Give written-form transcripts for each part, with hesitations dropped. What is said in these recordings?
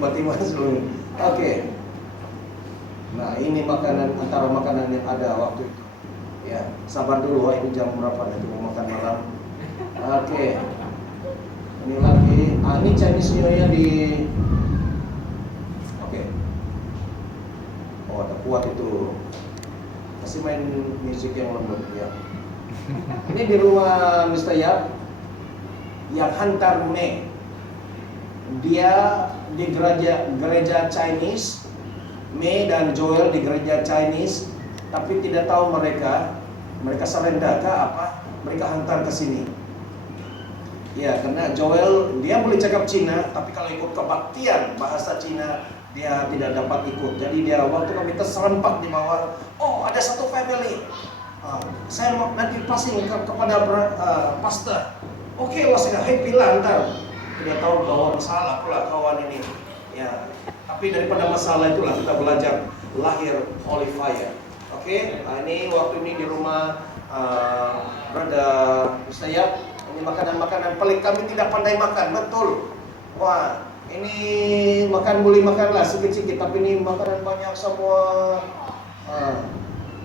tiba-tiba sebelum. Oke. Nah, ini makanan, antara makanan yang ada waktu itu. Ya, sabar dulu, ini jam berapa nanti mau makan malam. Oke. Ini lagi, ini Chinese New Year di. Oke. Oh, ada kuat itu. Masih main musik yang lembut ya. Ini di rumah Mr. Yap yang hantar Mei. Dia di gereja Chinese, Mei dan Joel di gereja Chinese, tapi tidak tahu mereka serenda kah apa, mereka hantar ke sini. Ya, karena Joel dia boleh cakap Cina, tapi kalau ikut kebaktian bahasa Cina dia tidak dapat ikut. Jadi dia waktu kami terserempak di bawah, oh ada satu family, saya mau nanti passing kepada pastor. Oke, wah saya happy lah ntar. Tidak tahu bahwa masalah pula kawan ini. Ya, tapi daripada masalah itulah kita belajar lahir Holy Fire. Oke, nah ini waktu ini di rumah Brother Ustayab. Ini makanan-makanan pelik, kami tidak pandai makan, betul. Wah, ini makan boleh makan lah sedikit-sedikit, tapi ini makanan banyak semua.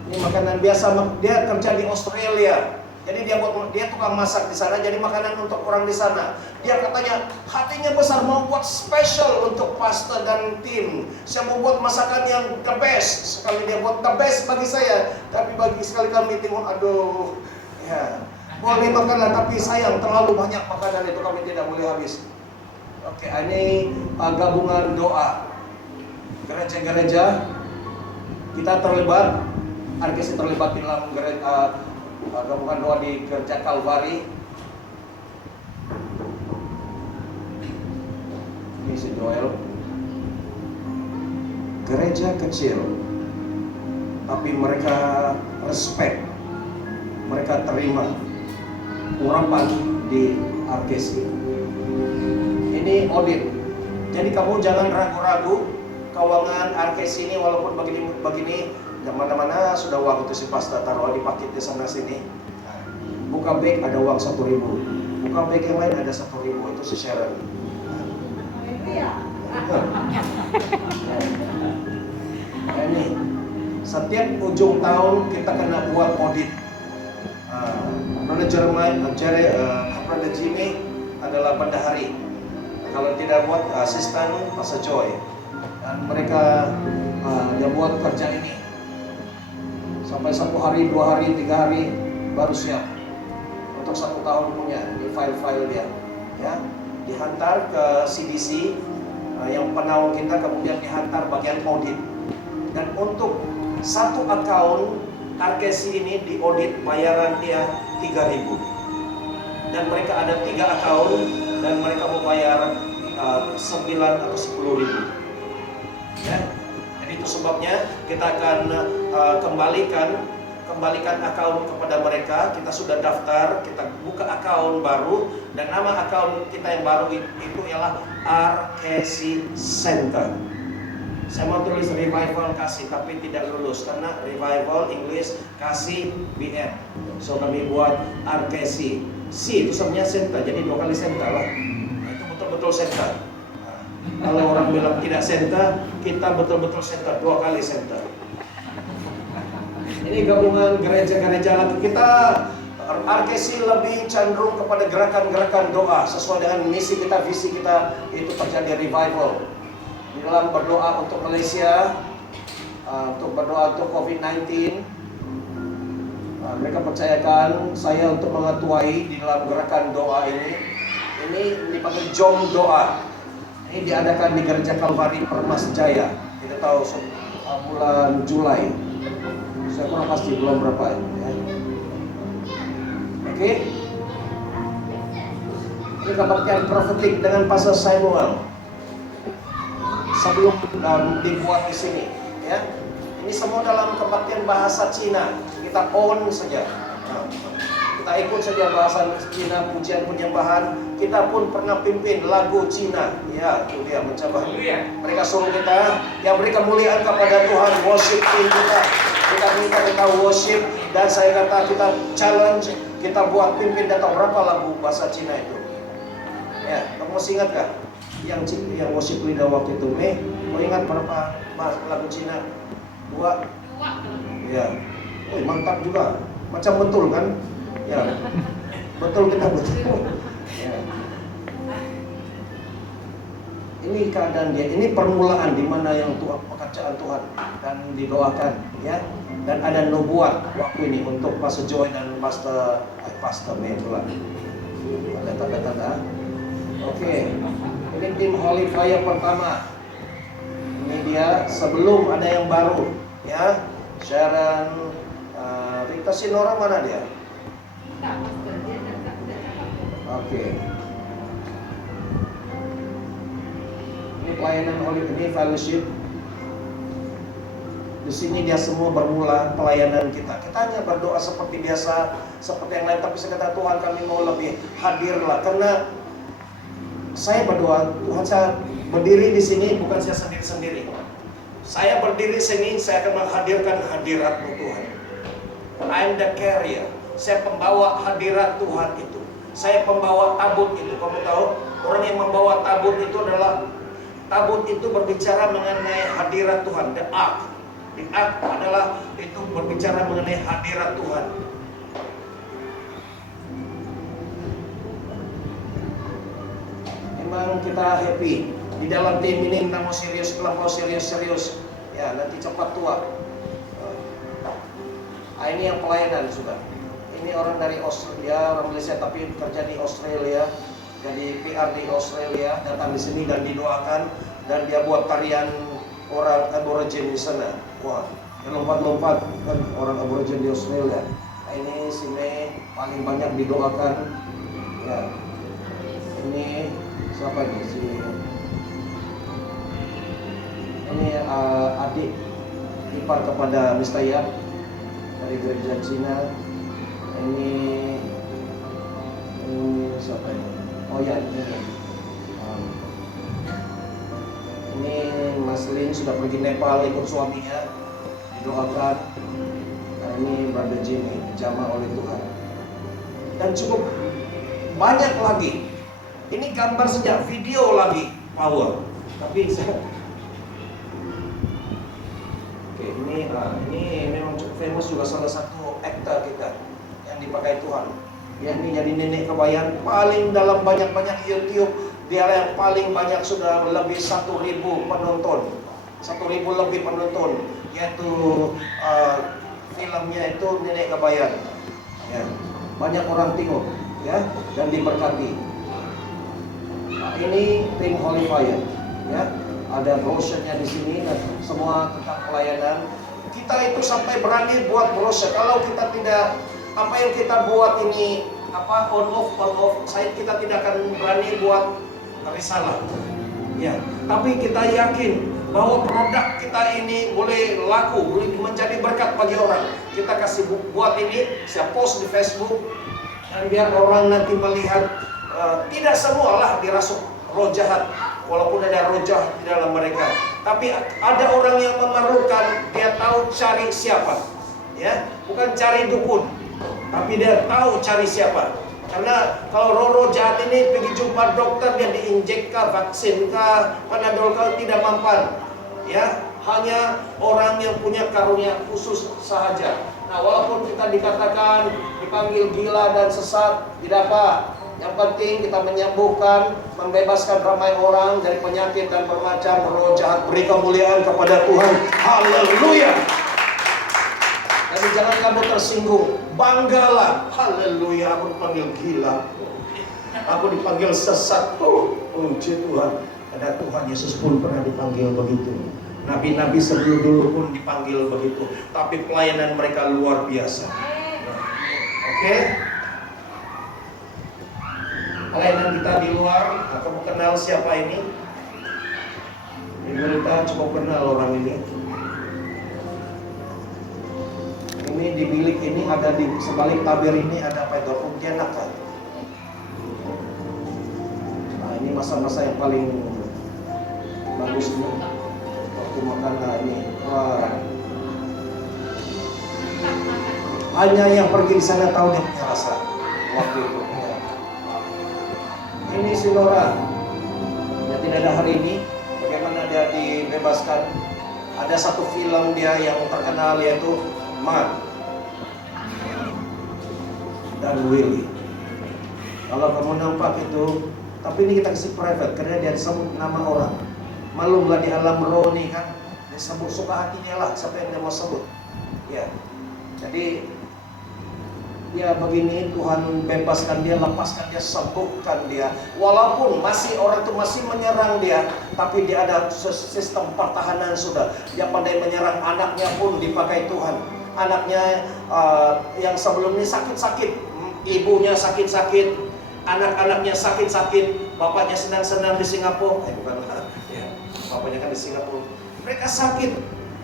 Ini makanan biasa, dia kerja di Australia. Jadi dia tukang masak di sana, jadi makanan untuk orang di sana. Dia katanya hatinya besar mau buat special untuk pastor dan tim. Saya mau buat masakan yang the best. Sekali dia buat the best bagi saya, tapi bagi sekali kami tengok, aduh, ya boleh makanlah, tapi sayang terlalu banyak makanan itu kami tidak boleh habis. Oke, ini gabungan doa gereja-gereja kita terlibat. RKC terlibat di dalam gabungan doa di gereja Kalvari. Ini si Joel. Gereja kecil, tapi mereka respect, mereka terima urapan di RKC. Ini audit. Jadi kamu jangan ragu-ragu keuangan RKC ini, walaupun begini mana-mana sudah uang itu si pastor taruh di paket di sana sini. Buka bag ada uang 1.000, buka bag yang lain ada 1.000, itu si Sharon. Ini setiap ujung tahun kita kena buat audit. Brother Jimmy adalah bendahari. Kalau tidak buat asisten Pastor Joy, dan mereka dia buat kerja ini. Sampai 1 hari, 2 hari, 3 hari baru siap untuk 1 tahun punya di file-file dia, ya dihantar ke CDC yang penaung kita, kemudian dihantar bagian audit. Dan untuk satu akun RKC ini di audit bayaran dia 3.000, dan mereka ada 3 akun dan mereka mau bayar 9 atau 10.000, ya. Itu sebabnya kita akan kembalikan akun kepada mereka. Kita sudah daftar, kita buka akun baru, dan nama akun kita yang baru itu ialah RKC Center. Saya mau tulis Revival Kasih, tapi tidak lulus karena Revival English Kasih BN. So kami buat RKC. C itu sebenarnya center, jadi 2 kali center lah. Nah, itu betul-betul center. Kalau orang bilang tidak center, kita betul-betul center, 2 kali center. Ini gabungan gereja-gereja lagi. Kita RKC lebih cenderung kepada gerakan-gerakan doa sesuai dengan misi kita, visi kita, itu terjadi revival. Di dalam berdoa untuk Malaysia, untuk berdoa untuk COVID-19. Mereka percayakan saya untuk mengetuai di dalam gerakan doa ini. Ini dipanggil Jom Doa. Ini diadakan di Gereja Kalvari Permas Jaya. Kita tahu bulan Julai. Saya kurang pasti bulan berapa ya. Oke. Ini kebaktian profetik dengan Pastor Samuel. Sebelum dibuat di sini, ya. Ini semua dalam kebaktian bahasa Cina. Kita on saja. Kita ikut saja bahasa Cina, pujian penyembahan. Kita pun pernah pimpin lagu Cina. Ya, itu dia mencoba. Mereka suruh kita, ya mereka muliakan kepada Tuhan, worship team kita. Kita minta kita worship, dan saya kata kita challenge, kita buat pimpin. Dan tahu berapa lagu bahasa Cina itu? Ya, kamu masih ingat gak? yang worship leader waktu itu, kau ingat berapa lagu Cina? Dua. Ya, mantap juga. Macam betul kan? Ya, betul kita betul. Ya. Ini keadaan dia, ini permulaan di mana yang Tuhan, pekerjaan Tuhan dan didoakan, ya. Dan ada nubuat waktu ini untuk Pastor Joy dan Pastor May pula. Ada tanda-tanda. Oke. Ini tim Holy Fire pertama. Ini dia sebelum ada yang baru, ya. Sharon, Rita Sinora mana dia? Oke. Ini pelayanan Holy, ini fellowship. Di sini dia semua bermula pelayanan kita. Kita hanya berdoa seperti biasa, seperti yang lain. Tapi saya kata Tuhan, kami mau lebih hadirlah. Karena saya berdoa, Tuhan, saya berdiri di sini bukan saya sendiri-sendiri. Saya berdiri di sini, saya akan menghadirkan hadirat-Mu Tuhan. I'm the carrier. Saya pembawa hadirat Tuhan itu. Saya pembawa tabut itu. Kamu tahu, orang yang membawa tabut itu adalah, tabut itu berbicara mengenai hadirat Tuhan, the ark. The ark adalah itu berbicara mengenai hadirat Tuhan. Memang kita happy di dalam tim ini, kita mau serius, kalau serius, ya nanti cepat tua. Ini yang pelayanan sudah. Ini orang dari Australia, orang Malaysia tapi kerja di Australia, jadi PR di Australia, datang di sini dan didoakan, dan dia buat tarian orang Aborigin di sana. Wah, lompat-lompat kan orang Aborigin di Australia. Ini si Mei paling banyak didoakan. Ya, ini siapa ini? Ini adik ipar kepada Mr. Yap dari gereja Cina. Ini siapa ini? Oh ya, ini Mas Lin sudah pergi Nepal ikut suaminya, didoakan. Nah, ini Brother Jimmy, dijamah oleh Tuhan. Dan cukup banyak lagi. Ini gambar saja, video lagi power. Tapi saya ini memang cukup famous juga, salah satu aktor kita yang dipakai Tuhan. Dia ini jadi nenek kebayan paling dalam banyak-banyak YouTube. Dia yang paling banyak, sudah lebih 1.000 penonton, 1.000 lebih penonton. Yaitu filmnya itu Nenek Kebayan. Ya, banyak orang tengok, ya, dan diberkati. Nah, ini tim Holy Fire, ya. Ada brosurnya di sini dan semua tentang pelayanan. Kita itu sampai berani buat brosur. Kalau kita tidak, apa yang kita buat ini on off, kita tidak akan berani buat risalah. Ya, tapi kita yakin bahwa produk kita ini boleh laku, boleh menjadi berkat bagi orang. Kita kasih buat ini, saya post di Facebook, dan biar orang nanti melihat. Tidak semualah dirasuk roh jahat, walaupun ada roh jahat di dalam mereka. Tapi ada orang yang memerlukan, dia tahu cari siapa, ya, bukan cari dukun, tapi dia tahu cari siapa. Karena kalau roh-roh jahat ini pergi jumpa dokter, dia diinjek kah, vaksin kah, panadol kah, tidak mempan. Ya, hanya orang yang punya karunia khusus sahaja. Nah, walaupun kita dikatakan dipanggil gila dan sesat, tidak apa. Yang penting kita menyembuhkan, membebaskan ramai orang dari penyakit dan bermacam roh jahat. Beri kemuliaan kepada Tuhan. Haleluya. Jadi jangan kamu tersinggung, banggalah. Haleluya, aku dipanggil gila, aku dipanggil sesat. Puji Tuhan. Ada Tuhan Yesus pun pernah dipanggil begitu. Nabi-nabi sebelum dulu pun dipanggil begitu. Tapi pelayanan mereka luar biasa. Oke? Pelayanan kita di luar. Kamu kenal siapa ini? Ibu Rita cukup kenal orang ini. Ini di bilik ini ada, di sebalik tabir ini ada Pedro Pontianak kan. Nah, ini masa-masa yang paling bagus nih. Waktu makan ini. Wah. Hanya yang pergi di sana tahu dia punya rasa waktu itu. Ini si Nora. Ya, tidak tidak ada hari ini, bagaimana dia dibebaskan. Ada satu film dia yang terkenal yaitu Mark dan Willy. Kalau kamu nampak itu, tapi ini kita kasih private karena dia disebut nama orang. Malumlah di alam roh nih kan, dia sebut suka hatinya lah siapa yang dia mau sebut. Ya, jadi ya begini, Tuhan bebaskan dia, lepaskan dia, sembuhkan dia. Walaupun masih orang itu masih menyerang dia, tapi dia ada sistem pertahanan sudah. Dia pandai menyerang anaknya pun dipakai Tuhan. Anaknya yang sebelumnya sakit-sakit, ibunya sakit-sakit, anak-anaknya sakit-sakit, bapaknya senang-senang di Singapura. Bukan, ya, bapaknya kan di Singapura. Mereka sakit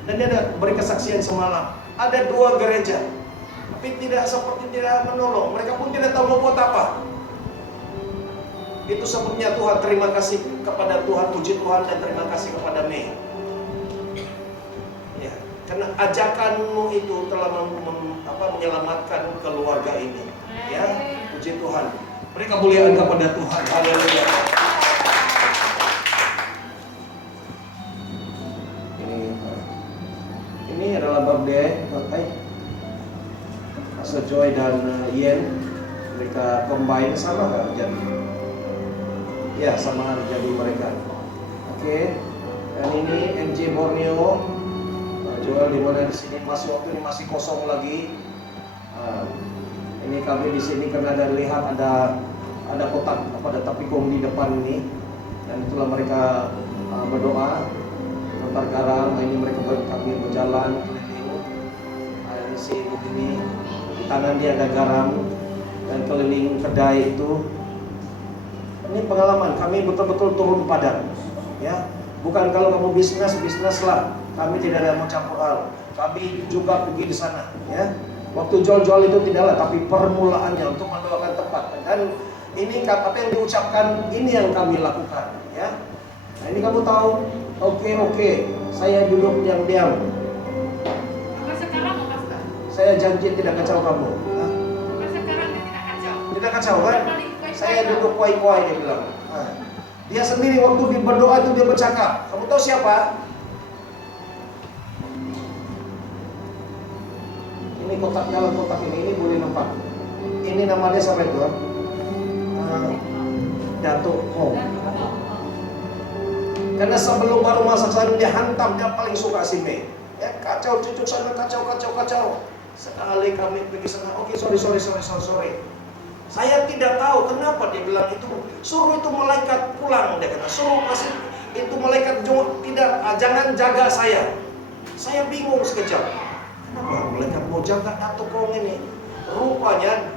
dan dia ada beri kesaksian semalam. Ada 2 gereja. Tapi tidak menolong. Mereka pun tidak tahu mau buat apa. Itu sebabnya Tuhan, terima kasih kepada Tuhan, puji Tuhan dan terima kasih kepada Mei. Ya, karena ajakanmu itu telah menyelamatkan keluarga ini. Ya, puji Tuhan. Beri kemuliaan kepada Tuhan. Haleluya. Ini adalah birthday Pastor Joy dan Yen, mereka combine sama nggak jadi? Ya, sama jadi mereka. Oke. Dan ini MJ Borneo, Joel di mana di sini masih waktu ini masih kosong lagi. Ini kami di sini karena ada lihat ada kotak pada tapikung di depan ini, dan itulah mereka berdoa antar garam. Ini mereka kami berjalan keliling. Ada di sini begini. Tangan dia ada garam dan keliling kedai itu. Ini pengalaman kami betul-betul turun padan, ya. Bukan kalau kamu bisnis lah. Kami tidak ada mau campur hal. Kami juga pergi di sana, ya. Waktu jual-jual itu tidaklah, tapi permulaannya untuk mendoakan tempat. Dan ini apa yang diucapkan, ini yang kami lakukan, ya. Nah, ini kamu tahu, oke, saya duduk diam-diam. Saya janji tidak kacau kamu. Sekarang tidak kacau. Tidak kacau kan? Saya duduk kuai-kuai, dia bilang. Dia sendiri waktu berdoa itu dia bercakap. Kamu tahu siapa? Ini kotak dalam kotak ini boleh nampak. Ini nama dia siapa itu? Datuk Hong. Karena sebelum baru masak sana dia hantam, dia paling suka si Mei. Ya, kacau cucuk sana, kacau. Sekali kami pergi sana, oke, sorry. Saya tidak tahu kenapa dia bilang itu. Suruh itu malaikat pulang, dia kata. Suruh kasih itu malaikat jangan jaga saya. Saya bingung sekejap. Kenapa malaikat mau jaga Datuk Kong ini? Rupanya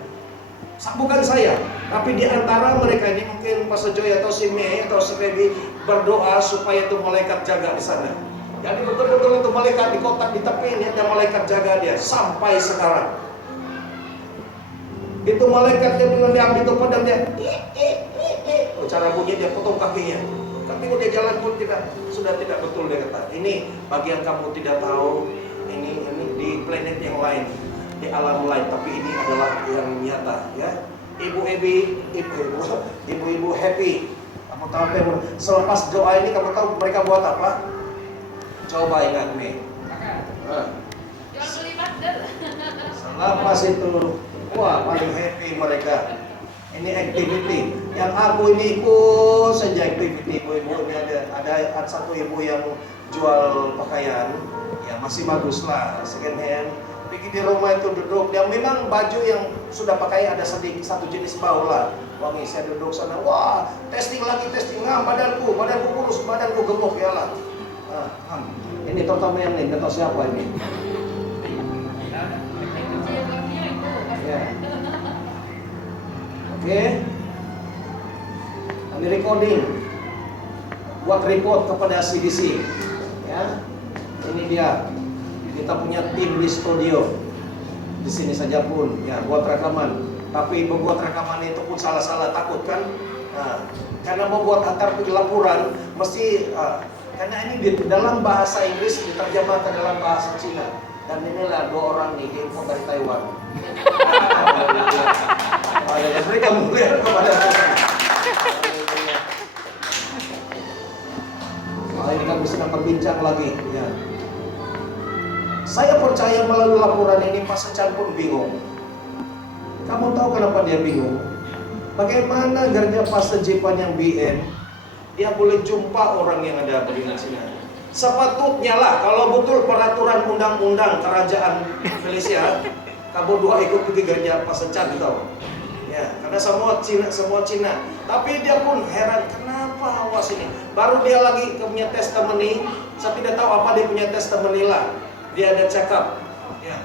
bukan saya, tapi di antara mereka ini mungkin Pastor Joy atau si Mei atau si Feby berdoa supaya itu malaikat jaga di sana. Jadi betul-betul itu malaikat di kotak di tepi ini ada malaikat jaga dia sampai sekarang. Itu malaikat dia bilang dia ambil itu pedang dia. Cara bunyi dia potong kakinya. Tapi kalau dia jalan pun sudah tidak betul dia kata. Ini bagi yang kamu tidak tahu, ini di planet yang lain, di alam lain, tapi ini adalah yang nyata, ya. Ibu-ibu happy. Kamu tahu apa? Selepas doa ini kamu tahu mereka buat apa? Coba ingat nih. Jual beli bandel. Selepas itu, wah paling happy mereka. Ini activity. Yang aku ini ikut saja activity ibu-ibu ini ada satu ibu yang jual pakaian, ya masih bagus lah, second hand. Pergi di rumah itu duduk, dia memang baju yang sudah pakai ada satu jenis bau lah. Wangi, saya duduk sana, wah testing lagi, badanku kurus, badanku gemuk ya lah. Ini terutama yang ini, atau siapa ini? Ya. Oke. Kami recording, buat report kepada CDC. Ya, ini dia. Kita punya tim di studio. Di sini saja pun, ya buat rekaman. Tapi membuat rekaman itu pun salah-salah takut kan? Karena mau buat antar laporan, mesti karena ini di dalam bahasa Inggris diterjemahkan dalam bahasa Cina. Dan inilah 2 orang nih diimpor dari Taiwan. Mereka melihat kepada Tuhan. Ini kami sedang berbincang lagi. Ya. Saya percaya melalui laporan ini Pak Sechan pun bingung. Kamu tahu kenapa dia bingung? Bagaimana kerja Pastor Jepan yang BM, dia boleh jumpa orang yang ada di sini. Sepatutnya lah, kalau betul peraturan undang-undang kerajaan Malaysia, kamu dua ikut pergi gereja Pastor Chan tahu. Ya, karena semua Cina. Tapi dia pun heran, kenapa awas ini? Baru dia lagi punya testimoni, saya tidak tahu apa dia punya testimoni lah. Dia ada cakap, ya.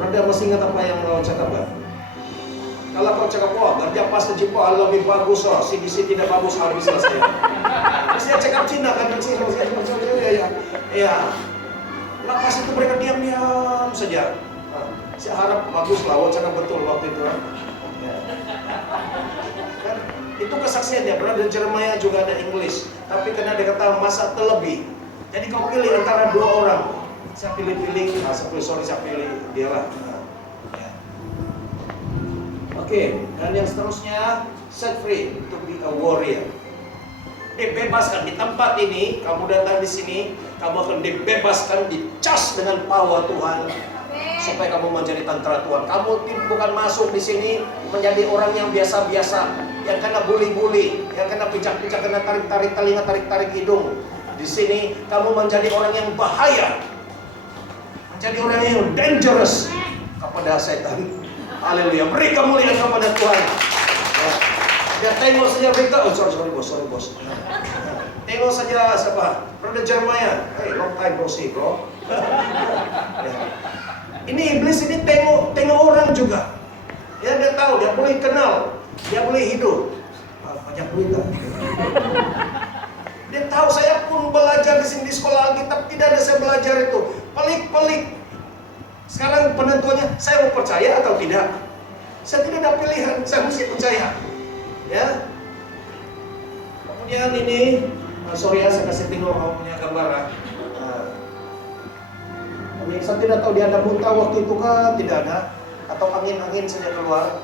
Brother masih ingat apa yang kau cakap kan? Kalau kau cakap, wah kerja Pastor Jipo lebih bagus, oh CDC tidak bagus, habislah saya. Terus dia cakap Cina kan, ya. Lepas itu mereka diam-diam saja. Nah, saya harap bagus lah, wah cakap betul waktu itu kan. Ya. Kan itu kesaksiannya, Brother Jeremiah juga ada English, tapi karena dia kata masa terlebih. Jadi kau pilih antara dua orang. Saya pilih-pilih, saya pilih dia lah. Ya. Oke, dan yang seterusnya, set free to be a warrior. Dibebaskan di tempat ini, kamu datang di sini, kamu akan dibebaskan, dicas dengan power Tuhan, supaya kamu menjadi tentara Tuhan. Kamu bukan masuk di sini menjadi orang yang biasa-biasa, yang kena bully-bully, yang kena pijak-pijak, kena tarik-tarik telinga, tarik-tarik hidung. Di sini kamu menjadi orang yang bahaya. Jadi orang yang dangerous kepada setan. Haleluya. Beri kemuliaan kepada Tuhan. Ya. Dia tengok saja berita. Oh sorry bos. Tengok saja siapa? Brother Jeremiah. Hey, long time no see bro. Ya. Ini iblis ini tengok orang juga. Ya dia tahu, dia boleh kenal, dia boleh hidup. Banyak berita. Dia tahu saya pun belajar di sini di sekolah Alkitab, tidak ada saya belajar itu. Pelik-pelik. Sekarang penentuannya, saya mau percaya atau tidak? Saya tidak ada pilihan, saya mesti percaya. Ya. Kemudian ini, sorry ya, saya kasih tengok kamu punya gambar. Saya tidak tahu dia ada muntah waktu itu kan, tidak ada. Atau angin-angin saja keluar.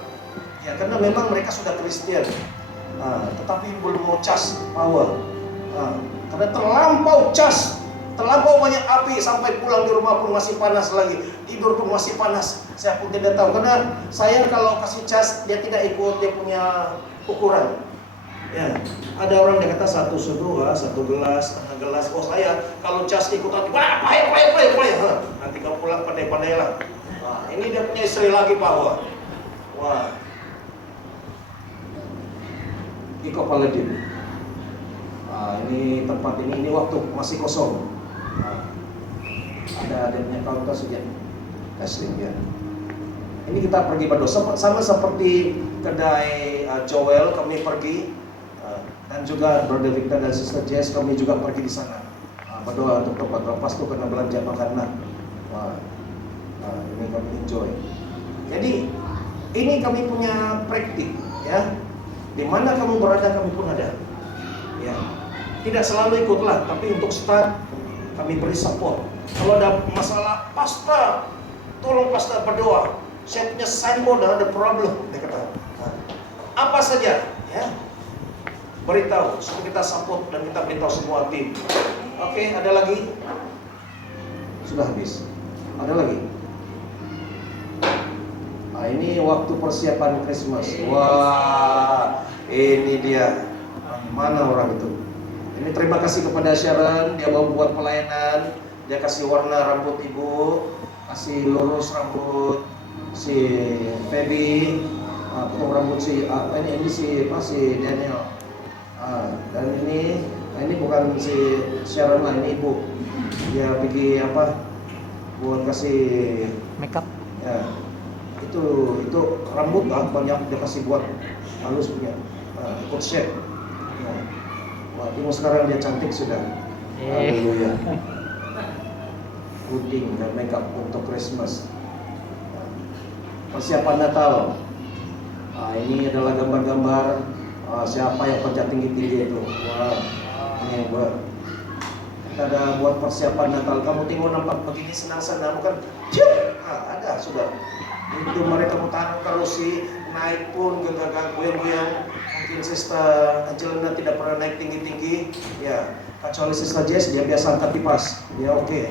Ya, karena memang mereka sudah Kristen. Tetapi belum mau cas power. Karena terlampau cas, terlampau banyak api, sampai pulang di rumah pun masih panas lagi, tidur pun masih panas. Saya pun tidak tahu, karena saya kalau kasih cas dia tidak ikut dia punya ukuran. Ya, ada orang yang kata 1 seduh, 1 gelas, setengah gelas. Oh saya kalau cas ikut nanti, payah. Nanti kau pulang pandai-pandai lah. Ini dia punya istri lagi power. Wah, Iko Paladin. Ini tempat ini waktu masih kosong. Ada punya kaunter saja. Testing ya. Ini kita pergi berdoa sama seperti kedai Joel kami pergi, dan juga Brother Victor dan Sister Jess kami juga pergi di sana. Berdoa untuk tempat lepas tuh kena belanja makanan. Ini kami enjoy. Jadi ini kami punya praktik ya. Di mana kamu berada kami pun ada. Ya. Tidak selalu ikutlah, tapi untuk start kami beri support. Kalau ada masalah, pastor, tolong pastor berdoa. Saya punya signboard dan ada problem, dia kata. Apa saja, ya, beritahu supaya kita support dan kita beritahu semua tim. Oke, ada lagi? Sudah habis. Ada lagi? Ini waktu persiapan Christmas. Wah, ini dia. Mana orang itu? Ini terima kasih kepada Sharon, dia mau buat pelayanan, dia kasih warna rambut ibu, kasih lurus rambut si Feby, potong rambut si ini si Daniel, dan ini bukan si Sharon lah, ini ibu, dia pergi buat kasih makeup. Ya, itu rambut banyak dia kasih buat halus punya, ikut shape. Wah, Timo sekarang dia cantik sudah. Haleluya. Puding dan makeup untuk Christmas. Persiapan Natal. Ini adalah gambar-gambar siapa yang kerja tinggi-tinggi itu. Wah, ini kita ada buat persiapan Natal. Kamu tengok nampak begini senang-senang bukan? Ada sudah. Itu mereka mau taruh karosi, naik pun goyang-goyang. Mungkin Sister Angelina tidak pernah naik tinggi-tinggi, ya. Kecuali Sister Jess, dia biasa angkat kipas, dia oke.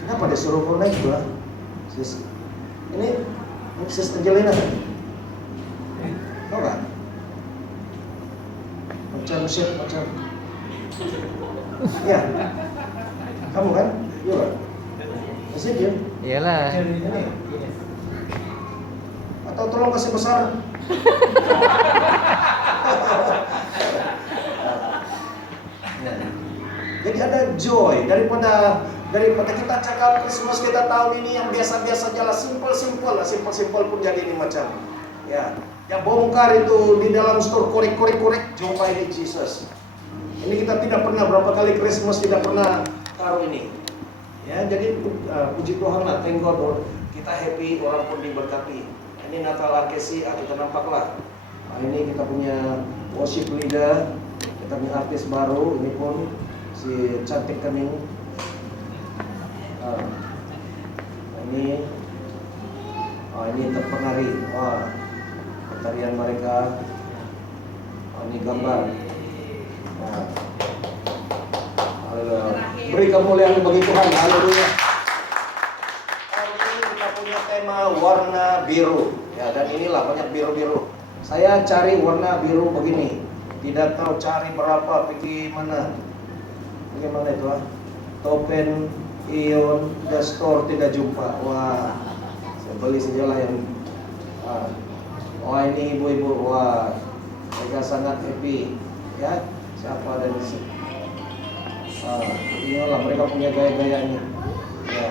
Kenapa dia suruh connect gitu lah? Ini Sister Angelina kan? Tau gak? Macam chef, macam ya, kamu kan? Iya kan? Masih dia? Iyalah. Ini. Atau tolong kasih besar. Jadi ada joy daripada kita cakap Christmas kita tahun ini yang biasa-biasa aja lah, simple pun jadi ini macam ya. Yang bongkar itu di dalam store korek, jumpa ini Jesus. Ini kita tidak pernah berapa kali Christmas tidak pernah taruh ini. Ya, jadi puji Tuhan lah, thank God kita happy, orang pun diberkati. Ini Natal Arkesi, kita nampaklah. Nah, ini kita punya worship leader, kita punya artis baru, ini pun si Cantik Kening. Ini terpenari. Wah, tarian mereka. Ini gambar. Nah, beri kemuliaan bagi Tuhan. Haleluya. Kali ini kita punya tema warna biru. Ya, dan inilah banyak biru-biru. Saya cari warna biru begini. Tidak tahu cari berapa, pergi mana. Bagaimana itu lah? Topen, Ion, The Store tidak jumpa. Wah, saya beli sajalah yang wah ini ibu-ibu, wah mereka sangat happy. Ya, siapa ada di sini? Inilah mereka punya gaya-gayanya. Ya.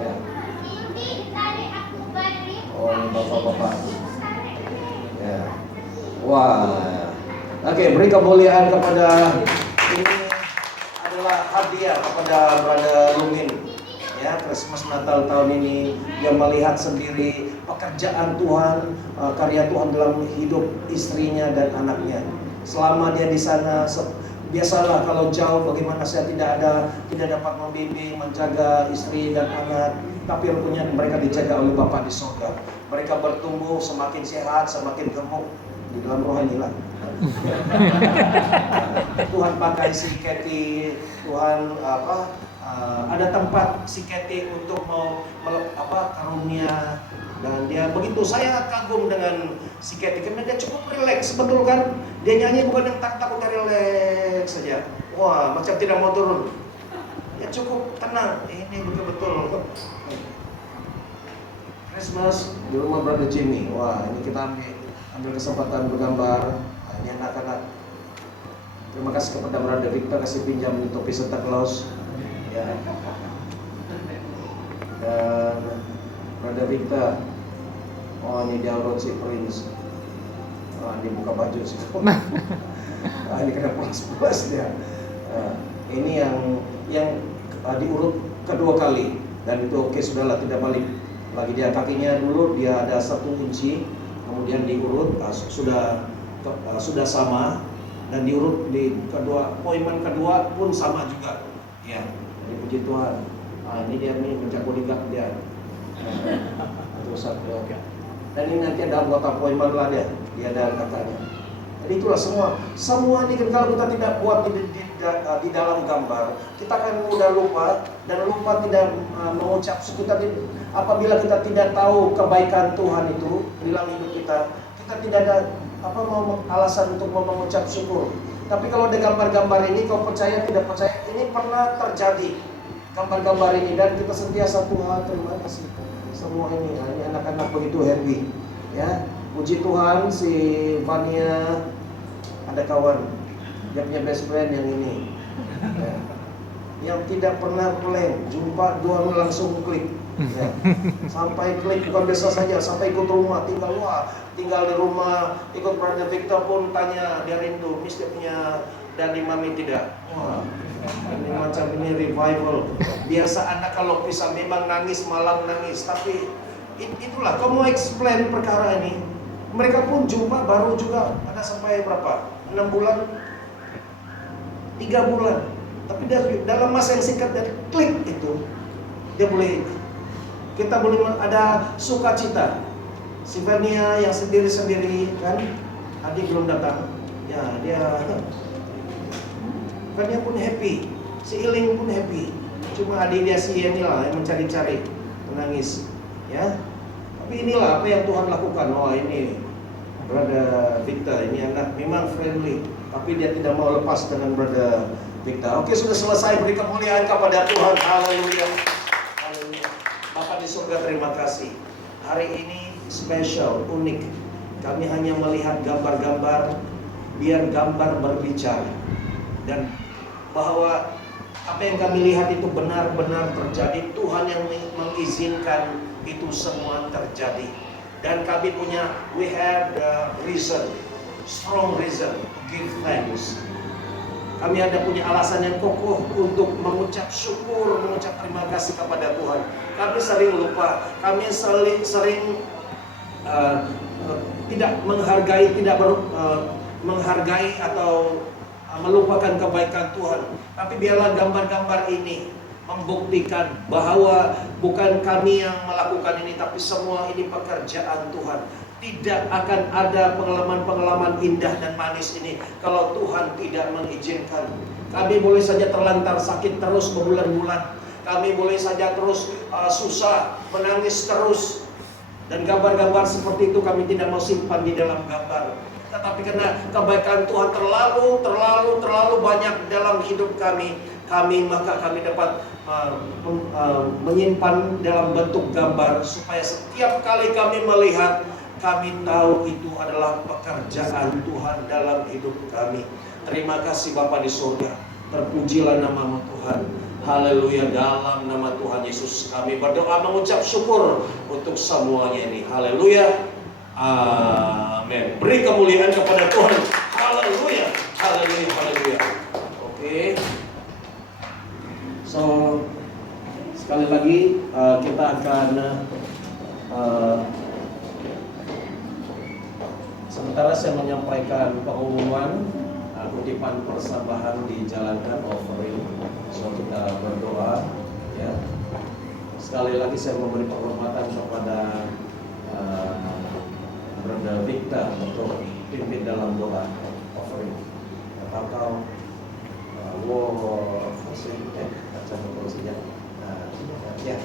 Ya. Oh, ini bapak-bapak. Ya. Wah. Oke, beri kemuliaan kepada ini adalah hadiah kepada Brother Lumin. Ya, Christmas Natal tahun ini dia melihat sendiri pekerjaan Tuhan, karya Tuhan dalam hidup istrinya dan anaknya. Selama dia di sana, biasalah kalau jauh bagaimana saya tidak dapat membimbing, menjaga istri dan anak, tapi rupanya mereka dijaga oleh Bapa di surga. Mereka bertumbuh semakin sehat, semakin gemuk di dalam rohani lah. Tuhan pakai si Kathy, Tuhan ada tempat si Kathy untuk mau karunia, dan dia begitu saya kagum dengan si Kathy karena dia cukup rileks, betul kan? Dia nyanyi bukan yang takut rileks saja. Wah, macam tidak mau turun. Dia cukup tenang. Ini betul-betul Christmas di rumah Brother Jimmy. Wah, ini kita ambil kesempatan bergambar. Ini anak-anak. Terima kasih kepada Brother Victor kasih pinjam topi Santa Claus. Ya. Dan Brother Victor. Oh, ini download si Prince. Dia buka baju sih. Ini kena plus dia. Ini yang diurut kedua kali dan itu oke, sudahlah, tidak balik lagi. Dia kakinya dulu dia ada 1 inci, kemudian diurut sudah sama, dan diurut di poimen kedua pun sama juga. Ya, jadi puji Tuhan. Ini dia nih mencak bodyguard dia. Terus satu. Dan ini nanti ada anggota poimen lah dia ada katanya. Jadi itulah semua ini kalau kita tidak buat di dalam gambar, kita akan mudah lupa dan lupa tidak mengucap syukur. Apabila kita tidak tahu kebaikan Tuhan itu di dalam hidup kita tidak ada alasan untuk mengucap syukur. Tapi kalau ada gambar-gambar ini, kau percaya tidak percaya, ini pernah terjadi gambar-gambar ini, dan kita sentiasa Tuhan terima kasih semua ini. Ini anak-anak begitu happy. Ya, puji Tuhan, si Vania ada kawan, dia punya best friend yang ini, ya, yang tidak pernah plan, jumpa dua langsung klik, ya. Sampai klik bukan biasa saja, sampai ikut rumah, tinggal di rumah, ikut Brother Victor pun tanya, dia rindu, Miss dia punya daddy mami tidak? Wah, ini macam ini revival. Biasa anak kalau bisa memang nangis, malam nangis, tapi itulah kau mau explain perkara ini. Mereka pun jumpa baru juga ada sampai berapa? 6 bulan, 3 bulan. Tapi dalam masa yang singkat dari klik itu, kita boleh ada sukacita. Si Fania yang sendiri-sendiri kan, adik belum datang. Ya, dia Fania pun happy, si Iling pun happy. Cuma adik dia si inilah yang mencari-cari, menangis. Ya, tapi inilah apa yang Tuhan lakukan. Oh ini Brother Victor, ini anak memang friendly, tapi dia tidak mau lepas dengan Brother Victor. Oke, sudah selesai, beri kemuliaan kepada Tuhan. Haleluya. Haleluya. Bapak di surga, terima kasih. Hari ini spesial, unik. Kami hanya melihat gambar-gambar, biar gambar berbicara. Dan bahwa apa yang kami lihat itu benar-benar terjadi. Tuhan yang mengizinkan itu semua terjadi. Dan kami punya, we have the reason, strong reason to give thanks. Kami ada punya alasan yang kokoh untuk mengucap syukur, mengucap terima kasih kepada Tuhan. Kami sering lupa, kami sering tidak menghargai, menghargai atau melupakan kebaikan Tuhan. Tapi biarlah gambar-gambar ini membuktikan bahwa bukan kami yang melakukan ini, tapi semua ini pekerjaan Tuhan. Tidak akan ada pengalaman-pengalaman indah dan manis ini kalau Tuhan tidak mengizinkan. Kami boleh saja terlantar sakit terus berbulan-bulan. Kami boleh saja terus susah, menangis terus. Dan gambar-gambar seperti itu kami tidak mau simpan di dalam gambar. Tetapi karena kebaikan Tuhan terlalu banyak dalam hidup kami, maka kami dapat menyimpan dalam bentuk gambar supaya setiap kali kami melihat, kami tahu itu adalah pekerjaan Tuhan dalam hidup kami. Terima kasih Bapa di surga. Terpujilah nama Tuhan. Haleluya, dalam nama Tuhan Yesus kami berdoa mengucap syukur untuk semuanya ini. Haleluya. Amin. Beri kemuliaan kepada Tuhan. Haleluya. Haleluya. Haleluya. Oke. So, sekali lagi kita akan sementara saya menyampaikan pengumuman kutipan persembahan dijalankan offering. So kita berdoa ya. Sekali lagi saya memberi penghormatan kepada Brother Victor untuk pimpin dalam doa offering. Atau wow, kaca kursinya. Ya.